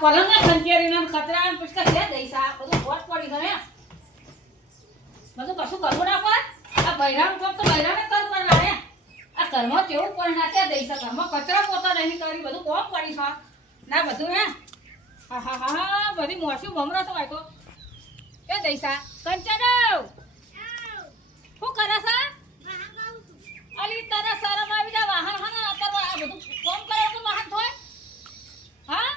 પલંગના ખંચેરીના ને કચરાના પુષ્કળ છે દઈસા બધું ખોટ પડી ગયો બધું કશું કરવું ના પણ આ બૈરાનું કામ તો બૈરાને કરવું પણ ને આ ઘરમાં કેવું પણ નાખ્યા દઈસા ઘરમાં કચરા પોતા નહીં કરી બધું કોમ પડી છે. ના બધું હે? હા હા હા બધી મોસું ભમરો તો. વાંચો એ દઈસા કંચન શું કરે છે? અલી તારા શરમ આવી જા, વાહન હા આ બધું કોમ કરે તો વાહન થોય. હા?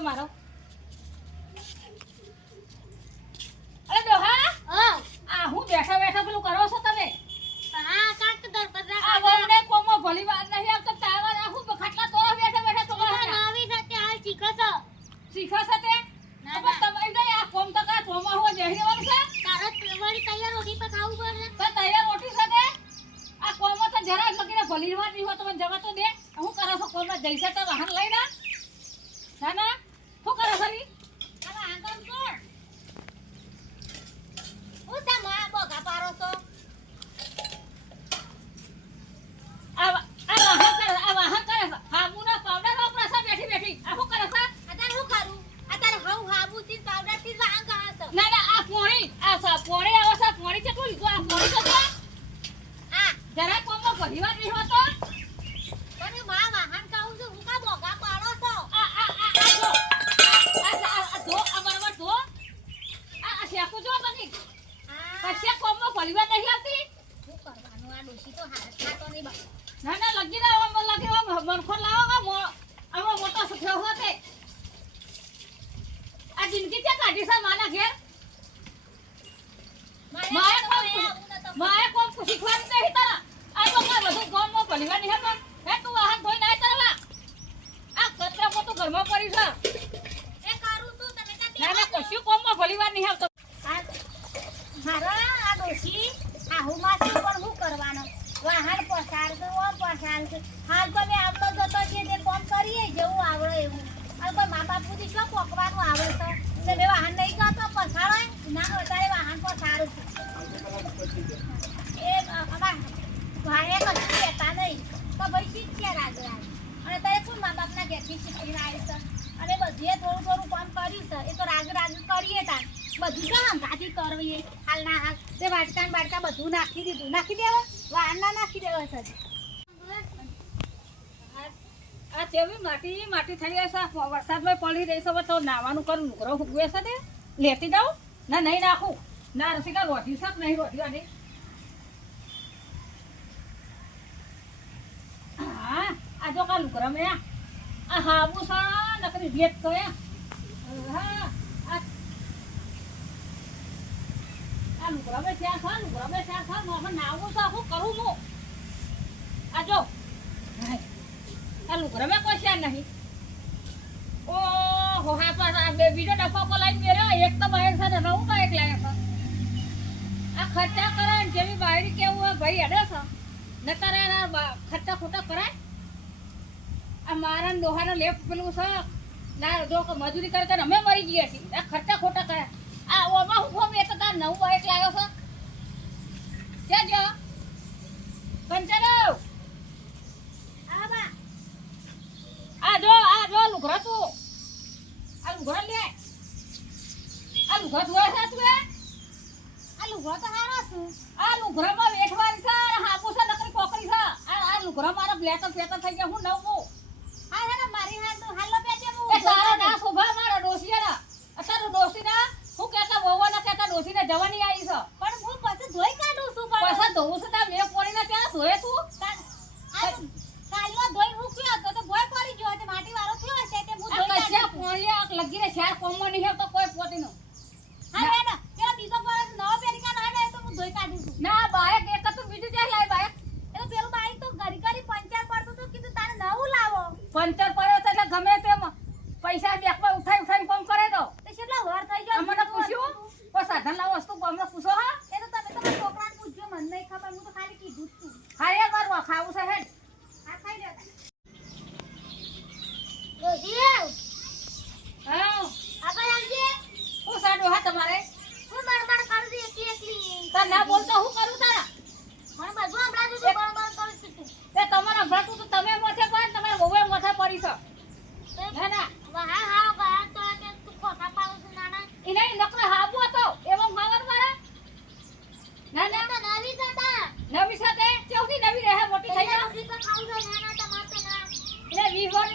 શીખા ક્યાં મારો. અરે ડોહા! આ હું બેઠા બેઠા પેલું કરો છો તમે? આ વહુને કોમો ભલી વાત નહીં આવતો તાવા રાખું હું ખાટલા તો બેઠા બેઠા તો શીખો છો. તે? ના, પણ તમે કઈ આ કોમ તો કા કોમો હો જઈ રહેવાનું છે? તૈયાર રોટી પર ખાવું પડે. તો તૈયાર રોટી સાથે આ કોમો તો જરા લગીને ભલી વાત નહીં હો તમે જવા તો દે. હું કરો છો કોમમાં જઈશે તો વાહન લઈને ના ના શું કરો છો ની હવે આગળ કર હું સા માં બોગા પારો છો આ વા- આ વાહન કરે આ વાહન કરે છે હાબુના પાવડર વાપરા છે બેઠી બેઠી આ શું કરે છે અત્યારે હું કરું અત્યારે હવ હાબુ થી પાવડરથી વાંગ હશે ના ના આ પોણી આ સા પોણી આવે છે પોણી કેટલું લીધું આ પોણી તો જો. આ જરા કોમમાં ભલી વાત નહીં હોતો તને માં વાહન કહું છું હું કા બોગા પાડો છો આ આ આ આ જો આ આ આ આ જો આ બરાબર જો આ આ શેકું જો બની આ કશે કોમમાં ભલી વાત નહીં આવતી શું કરવાનું આ ડોશી તો હાથ ખાતો નહીં બા ના ના લગી ના આમ લગી આમ મનખો લાવો આમ આમાં મોટો સુખરો હોતે આ જિંદગી ચા કાઢી છે માના ઘેર? મારે કોમ મારે કોમ શીખવાનું નહીં તારા? આ તો કાંઈ બધું ગામમાં ભલીવાની હે પણ હે તું વાહન ધોઈને આય તારા આ કચરા પોતું ઘરમાં પડી છે. એ કરું છું તમે ત્યાં ના ના કશું કોમમાં ભલીવાર નહીં આવતો. મારા આ ડોશી આ હું માસી પણ હું કરવાનો? વાહન પસાર છે ઓ પસાર છે. હાલ તો મેં આવતો જતો છે તે કોમ કરીએ જેવું આવડે એવું. હવે કોઈ મા બાપ સુધી શું નહીં કરતો પસાડો ના અત્યારે વાહન પસારું છું એ અમાર ભાઈએ કશું કહેતા નહીં તો ભાઈ શીખ્યા રાગે રાગે અને અત્યારે કોણ મા બાપના ઘેરથી શીખીને આવી છે અને બધીએ થોડું થોડું કામ કર્યું છે એ તો રાગ રાગ કરીએ તાર બધું તો હંગાથી કરવીએ હાલ ના હાલ તે વાટકા ને બાટકા બધું નાખી દીધું નાખી દેવા વાહન ના નાખી દેવા સર જેવી માટી માટી થઈ જાય છે વરસાદમાં પડી રહી છે તો નાવાનું કરું. નુકરો ફૂગવે છે તે. લેતી દઉં ના, નહીં નાખું. ના, રસિકા રોટી છે નહીં રોટી વાળી હા, આ જો કા લુકરા મેં આ. હાબુ સા નકરી ભેટ કર્યા હા, આ લુકરા મેં ત્યાં ખા લુકરા મેં ત્યાં મારે નાવું છે શું કરું હું? આ જો. આ લુગડા મેં કોઈ શેર નહીં. હા પાસ બે બીજો ડબ્બો કોલાઈ મેર્યો એક તો બહાર સાથે રહું તો એક લાયા છે આ ખર્ચા કરાય ને જેવી બહાર કેવું હોય, ભાઈ છે. ખર્ચા ખોટા કરાય. આ મારા ને લેફ્ટ પેલું છે. ના, જો મજૂરી કરે અમે મરી ગયા છીએ. આ ખર્ચા ખોટા કરાય. આ હું ફોમ એક તાર નવું બાઈક લાવ્યો છે. ક્યાં જો કંચનો આ બા આ જો લુગડા તું આ લુગડા લે. આ લુગડા ધોવા છે તું આ લુગડો તો હારો છું. આ લુગડામાં વેઠવાની છે અને હાપુ છે નકરી કોકરી છે. આ આ લુગડા મારા બ્લેકર ફેકર થઈ ગયા હું નવું કરી છો? ના હા વાહ તો કે તું ખોટા પાડો નાના એને નકલો હાબુ હતો. એવો માવર મારા. ના ના. તો નવી સાતા નવી સાથે. ચોથી નવી રહે મોટી થઈ ગઈ તો ખાવ છો નાના તમાર તો ના. એટલે વીહોર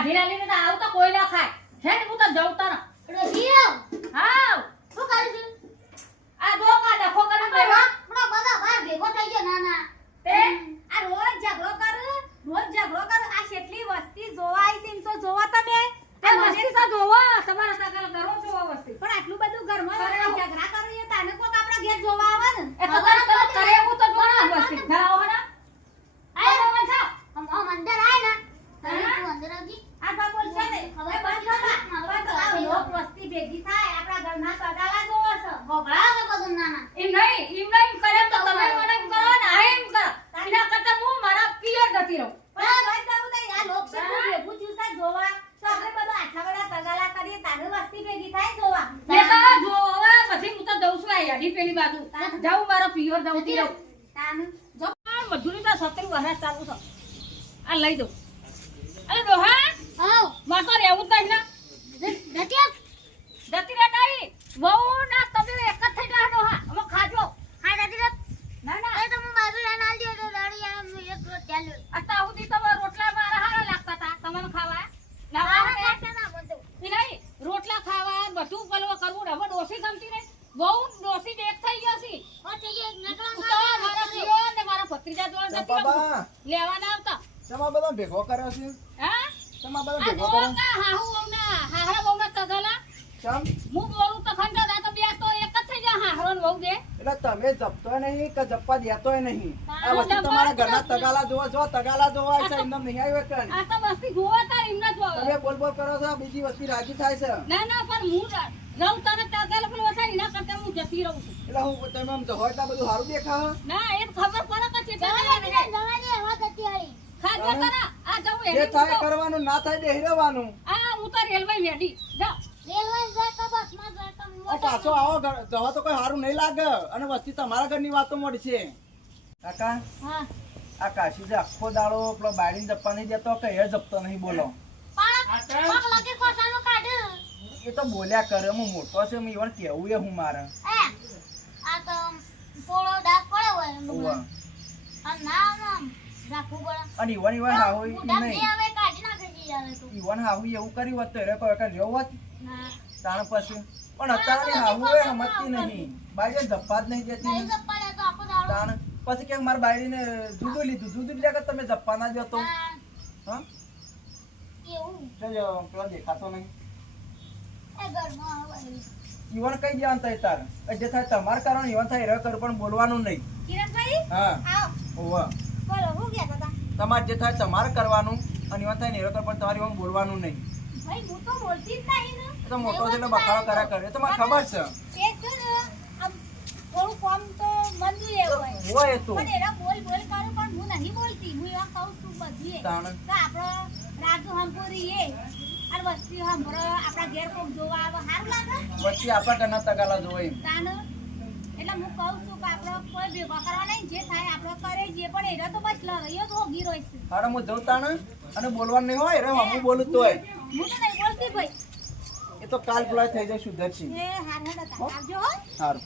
કાઢી લાવીને તો આવું તો કોઈ ના ખાય. છે ને હું તો જઉં તારા રહીયો હાવ શું કરું છું આ જો કા ડખો કરી આપણે દેલો હમણાં બધા બાર ભેગો થઈ ગયો ના ના તે આ રોજ ઝઘડો કર રોજ ઝઘડો કર આ કેટલી વસ્તી જોવા આવી છે એમ તો જોવા તમે આ મસ્તી તો જોવો તમારા સગા દરો જોવો વસ્તી પણ આટલું બધું ઘરમાં કરે એવું. ઝઘડા કરીએ તાને કોક આપણા ઘેર જોવા આવે ને એ તો તને તને કરે એવું તો જો ને વસ્તી ધરાવો હે ને આય. આવો મન થાવ. હમ અંદર આય ને હા? તું અંદર આવજી આ બા બોલ છે ને હવે બંધ કર બંધ કર આ લોક વસ્તી ભેગી થાય આપણા ઘરમાં સગાલા જોવો છો. ગોગળા છે બધું નાના. એમ નહીં એમ નહીં કરે તો તમે મને એમ કરો ને આ એમ કરો. એના કરતા હું મારા પિયર જતી રહું. પણ ભાઈ નહીં આ લોક છે ભેગું છું છે જોવા. તો આપણે બધા આટલા બધા સગાલા કરીએ તારે વસ્તી ભેગી થાય જોવા. મેં તો જોવા પછી હું તો દઉં છું આ યાદી પેલી બાજુ. જાઉં મારો પિયર દઉં તી રહું. તાને જો આ મજૂરી તો સત્તર વર્ષ ચાલુ છે. આ લઈ દઉં. અરે ડોહા હા મારે તો રહેવું જ નહીં ને. જતી રહે ના તમે એક જ થઈ જાય ડોહા. અમે ખાજો. હા નટિયા ના ના. એ તો હું બાજુ લઈને આલી દો તો દાડી આમ એક રોટ ચાલ્યો અત્યાર સુધી તમે રોટલા મારા હારા લાગતા હતા તમને ખાવા? ના મારા ના બોલતો નહીં રોટલા ખાવા બધું પેલું કરવું હવે ડોસી ગમતી નહીં. બહુ ડોસી એક થઈ ગયો છે. ઓ થઈ ગયો નકળા મારા પિયો ને મારા ભત્રીજા જોડે જતી લેવાના લેવા ના આવતા. તમારા બધા ભેગો કર્યો છે? હા? તમારા બધા ભેગો કર્યો? હા હું વહુના તગલા ચમ. હું બોલું તો ખંડો ના તો બે તો એક જ થઈ જાય હાહરો ને વહુ દે એટલે તમે જપતો નહીં કે જપવા દેતોય નહીં. આ વસ્તુ તમારા ઘરના તગાલા જોવા જો તગાલા જોવા છે એમને નહીં આવ્યો કણ આ તો વસ્તી જોવા તાર એમને જ તમે બોલ બોલ કરો છો બીજી વસ્તી રાજી થાય છે. ના ના પણ હું રહું તને તગલ પેલું વસાડી ના કરતા હું જતી રહું છું. એટલે હું તમે આમ જહો એટલે બધું સારું દેખાવ ના એ ખબર પડે કે કેટલા જવા જણા દે. છે. જવા દે હવા કરતી આવી. ખાજો તારા આ જવું જે થાય કરવાનું ના થાય બેહી રહેવાનું. આ હું તો રેલવે વેડી રેલવે જાય તો બસમાં જાય તો આ પાછો આવો જવા તો કોઈ સારું નહીં લાગે. અને વસ્તી તમારા ઘરની વાતો મળશે. કાકા આ કાશી આખો દાડો પેલો બાળી જપવા નહીં દેતો કે એ જપતો નહીં બોલો. એ તો બોલ્યા કરે હું મોટો છે હું ઈવન કેવું એ હું મારે. આ તો પોળો ડાક પડે હોય. ના પડે. અને ઈવન ઈવન હાહુ છે ઈવન હાહુ એવું કર્યું હોત તો એને કોઈ રહ્યો હોત. તાણ પછી. પણ અત્યારે આવું એ સમજતી નહીં બાઈ જપ્પા જ નહીં જતી તાણ પછી કે મારા બાયડીને જુદું લીધું. જુદું લીધા કે તમે જપ્પા ના જતો હા? પેલો દેખાતો નહીં? ઈવન કઈ દેવાનું થાય તાર? જે થાય તમાર કરવાનું ઈવન થાય એ કર પણ બોલવાનું નહીં. કિરણભાઈ? હા. આવો. ઓવા બોલો હું ગયા હતા તમારે જે થાય તમાર કરવાનું અને ઈવન થાય ને કર પણ તમારે ઓમ બોલવાનું નહીં. ભાઈ હું તો બોલતી જ નહીં ને. તો મોટો છે એટલે બખાડો કર્યા કરે. તો મને ખબર છે. એ છે આમ થોડું કોમ તો મંજૂર એવું હોય. હોય તો. પણ એના બોલ બોલ કરું પણ હું નહીં બોલતી. હું એવા કહું છું બધી તો આપણો રાજુ હંપુરી એ અને વસ્તી હંભળો આપણા ઘેર કોક જોવા આવે સારું લાગે? વચ્ચે આપણા ઘરના તગાલા જોવે તાન એટલે હું કહું છું કે આપણો કોઈ ભેગો કરવા નહીં જે થાય આપણો કરે જે પણ એનો તો બસ લડ્યો તો છે. હાડો હું જઉં તાણ. અને બોલવાનું નહીં હોય રે હું બોલું તોય હું તો નહીં બોલતી ભાઈ. એ તો કાલ પેલા થઈ જાય સુધરશી સારું.